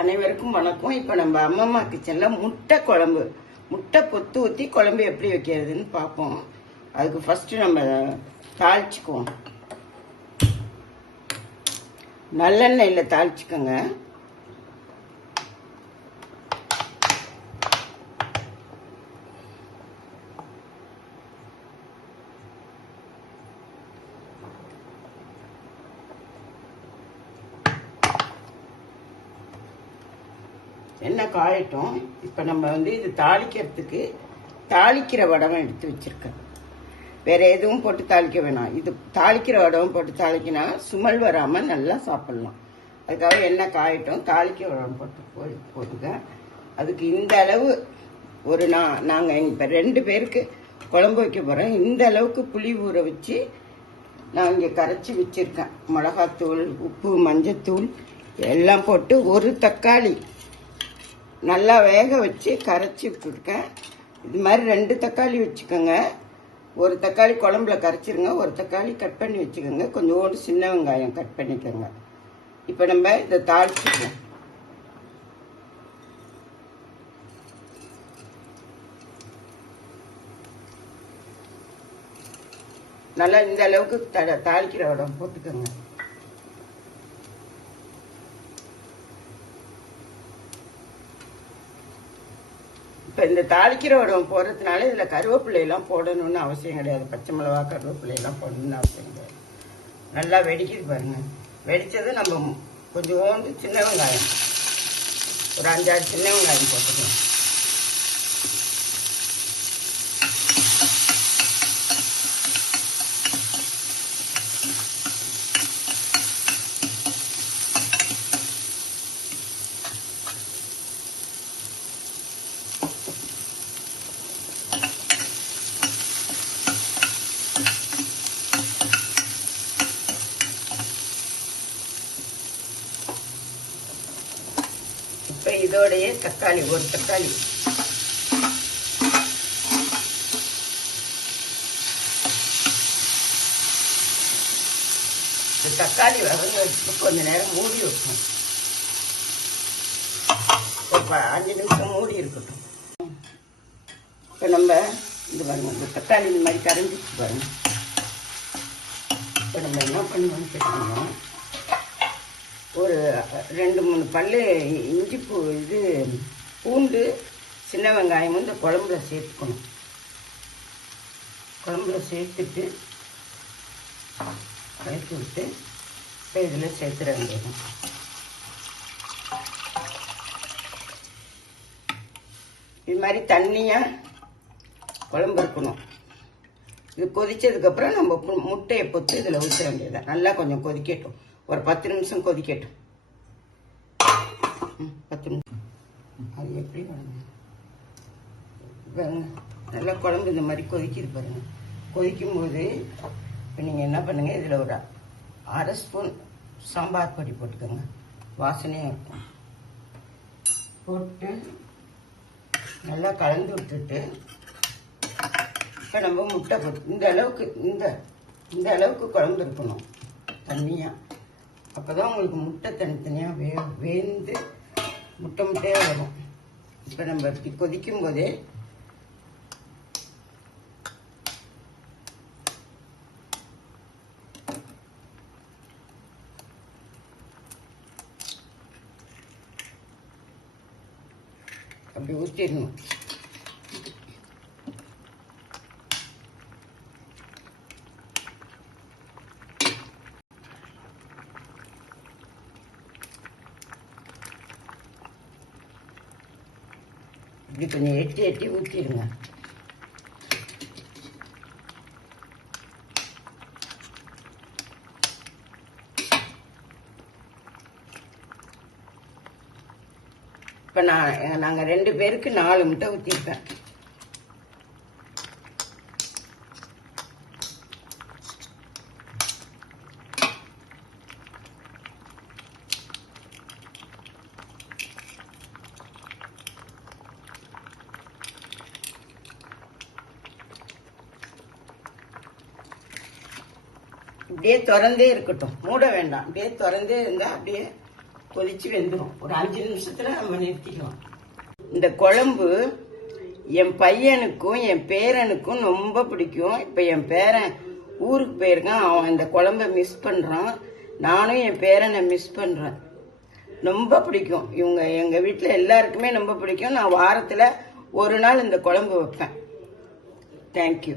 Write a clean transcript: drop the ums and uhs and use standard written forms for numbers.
அனைவருக்கும் வணக்கம். இப்போ நம்ம அம்மம்மா கிச்சனில் முட்டை குழம்பு, முட்டை கொத்து ஊற்றி குழம்பு எப்படி வைக்கிறதுன்னு பார்ப்போம். அதுக்கு ஃபஸ்ட்டு நம்ம தாளிச்சுக்குவோம். நல்லெண்ணெயில் தாளிச்சுக்கோங்க. எண்ணெய் காயட்டும். இப்போ நம்ம இது தாளிக்கிறதுக்கு தாளிக்கிற வடகம் எடுத்து வச்சிருக்கேன். வேற எதுவும் போட்டு தாளிக்க வேணாம். இது தாளிக்கிற வடகம் போட்டு தாளிக்கினா சுமல் வராமல் நல்லா சாப்பிடலாம். அதுக்காக எண்ணெய் காயட்டும். தாளிக்கிற வடகம் போட்டு போட்டுங்க. அதுக்கு இந்த அளவு நாங்கள் இப்போ 2 பேருக்கு குழம்பு வைக்க போகிறோம். இந்த அளவுக்கு புளி ஊற வச்சு நான் இங்கே கரைச்சி வச்சுருக்கேன். மிளகாத்தூள், உப்பு, மஞ்சத்தூள் எல்லாம் போட்டு ஒரு தக்காளி நல்லா வேக வச்சு கரைச்சி விட்டுருக்கேன். இது மாதிரி 2 தக்காளி வச்சுக்கோங்க. ஒரு தக்காளி குழம்புல கரைச்சிருங்க, ஒரு தக்காளி கட் பண்ணி வச்சுக்கோங்க. கொஞ்சோண்டு சின்ன வெங்காயம் கட் பண்ணிக்கோங்க. இப்போ நம்ம இதை தாளிச்சுக்கலாம். நல்லா இந்த அளவுக்கு தாளிக்கிற இடம் போட்டுக்கோங்க. இப்போ இந்த தாளிக்கிற வடகம் போடுறதுனால இதில் கருவேப்பிலையெல்லாம் போடணும்னு அவசியம் கிடையாது. பச்சை மிளகா, கருவேப்பிலையெல்லாம் போடணும்னு அவசியம் கிடையாது. நல்லா வெடிக்குது பாருங்க. வெடித்தது நம்ம கொஞ்சோண்டு சின்ன வெங்காயம், ஒரு 5-6 சின்ன வெங்காயம் போட்டுக்கலாம். இப்போ இதோடைய தக்காளி, ஒரு தக்காளி தக்காளி வதங்க வச்சு கொஞ்ச நேரம் மூடி வைக்கணும். ஒரு 5 நிமிஷம் மூடி இருக்கட்டும். இப்போ நம்ம பாருங்க, இந்த தக்காளி இந்த மாதிரி கரைஞ்சிச்சு பாருங்க. இப்போ நம்ம என்ன பண்ணுவோம்னு கேட்டோம்னா, ஒரு 2-3 பல்லு இஞ்சி பூண்டு, சின்ன வெங்காயமும் இந்த குழம்புல சேர்த்துக்கணும். குழம்புல சேர்த்துட்டு கலக்கி விட்டு இப்போ இதில் சேர்த்துட வேண்டியது. இது மாதிரி தண்ணியாக குழம்பு இருக்கணும். இது கொதிச்சதுக்கப்புறம் நம்ம முட்டையை பொத்து இதில் ஊற்ற வேண்டியது. நல்லா கொஞ்சம் கொதிக்கட்டும். ஒரு 10 நிமிஷம் கொதிக்கட்டும். 10 நிமிஷம். அது எப்படி பாருங்க, நல்லா குழம்பு இந்த மாதிரி கொதிக்கிது பாருங்க. கொதிக்கும்போது இப்போ நீங்கள் என்ன பண்ணுங்க, இதில் ஒரு 1/2 ஸ்பூன் சாம்பார் பொடி போட்டுக்கோங்க. வாசனையாக இருக்கும். போட்டு நல்லா கலந்து விட்டுட்டு இப்போ நம்ம முட்டை போட்டு இந்த அளவுக்கு குழம்பு இருக்கணும் தண்ணியாக. அப்போ தான் உங்களுக்கு முட்டை தனித்தனியாக வேந்து முட்டையாக வரும். இப்போ நம்ம இப்படி கொதிக்கும் போதே அப்படி ஊற்றிடணும். இப்படி கொஞ்சம் எட்டி ஊற்றிடுங்க. இப்போ நாங்கள் 2 பேருக்கு 4 முட்டை ஊற்றிருக்கேன். இப்படியே திறந்தே இருக்கட்டும், மூட வேண்டாம். அப்படியே திறந்தே இருந்தால் அப்படியே கொதிச்சு வெந்துடும். ஒரு 5 நிமிஷத்துல நம்ம நிறுத்திக்கலாம். இந்த குழம்பு என் பையனுக்கும் என் பேரனுக்கும் ரொம்ப பிடிக்கும். இப்ப என் பேரன் ஊருக்கு போயிருக்கான், அவன் இந்த குழம்ப மிஸ் பண்றான். நானும் என் பேரனை மிஸ் பண்றேன். ரொம்ப பிடிக்கும். இவங்க எங்க வீட்டுல எல்லாருக்குமே ரொம்ப பிடிக்கும். நான் வாரத்துல ஒரு நாள் இந்த குழம்பு வைப்பேன். தேங்க்யூ.